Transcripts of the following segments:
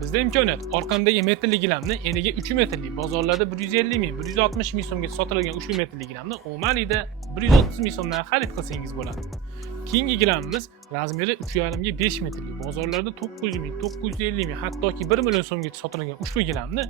Bizda imkoniyat orqamdagi metrli gilamni eniga 3 metrli bozorlarda 150 ming, 160 ming so'mga sotiladigan ushbu metrli gilamni Omalida 130 ming so'mdan xarid qilsangiz bo'ladi. Keyingi gilamimiz razmeri 3,5 ga 5 metrli bozorlarda 900 ming, 950 ming, hattoki 1 million so'mgacha sotiladigan ushbu gilamni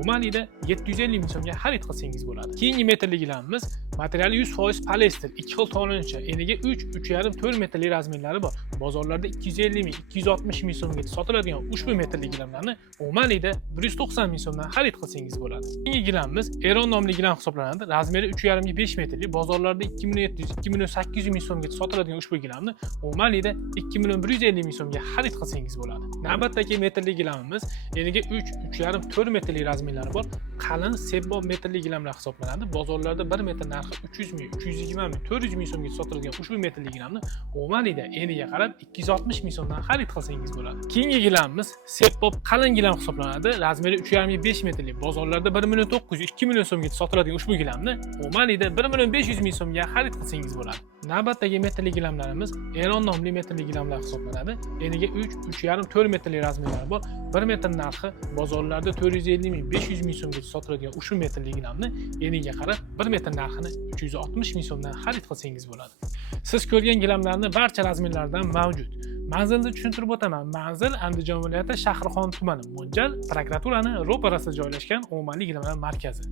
Omalida 750 ming so'mga xarid qilsangiz bo'ladi. Keyingi metrli gilamimiz materiali 100% poliester, 2 xil tonuncha, eniga 3, 3,5, 4 metrli razmerlari bor. Bozorlarda 250 ming, 260 ming so'mgacha sotiladigan ushbu metrli gilamlarni Omalida 190 ming so'mdan xarid qilsangiz bo'ladi. Keyingi gilamimiz Eron nomli gilam hisoblanadi. Razmeri 3,5 ga 5 metrli, bozorlarda 2 million 700, 2 million 800 ming so'mgacha sotiladigan ushbu gilamni Omalida 2 million 150 ming so'mga xarid qilsangiz bo'ladi. Navbatdagi metrli gilamimiz eniga 3, 3,5, 4 metrli razmerlari bor. Qalin sebbob metrli gilamlar hisoblanadi. Bozorlarda 1 metr narxi 300 ming, 320 ming, 400 ming so'mga sotiladigan ushbu metrli gilamni Omalida eniga qarab 260 ming so'mdan xarid qilsangiz bo'ladi. Keyingi gilamimiz sebbob qalin gilam hisoblanadi. Razmeri 3,5 ga 5 metrli, bozorlarda 1 million 900, 2 million so'mga sotiladigan ushbu gilamni Omalida 1 million 500 ming so'mga xarid qilsangiz bo'ladi. Navbatdagi metrli gilamlarimiz Eron nomli metrli gilamlar hisoblanadi. Eniga 3, 3,5, 4 metrli razmerlari bor. 1 metr narxi bozorlarda 450 ming, 500 ming so'mga sotiladigan ushbu metrli gilamni eniga qarab 1 metr narxini 360 ming so'mdan xarid qilsangiz bo'ladi. Siz ko'rgan gilamlarni barcha razmerlardan mavjud. Manzilni tushuntirib o'taman. Manzil Andijon viloyati Shahrixon tumani. Mo'ljal prokuraturani ro'parasida joylashgan ommaviy gilamlar markazi.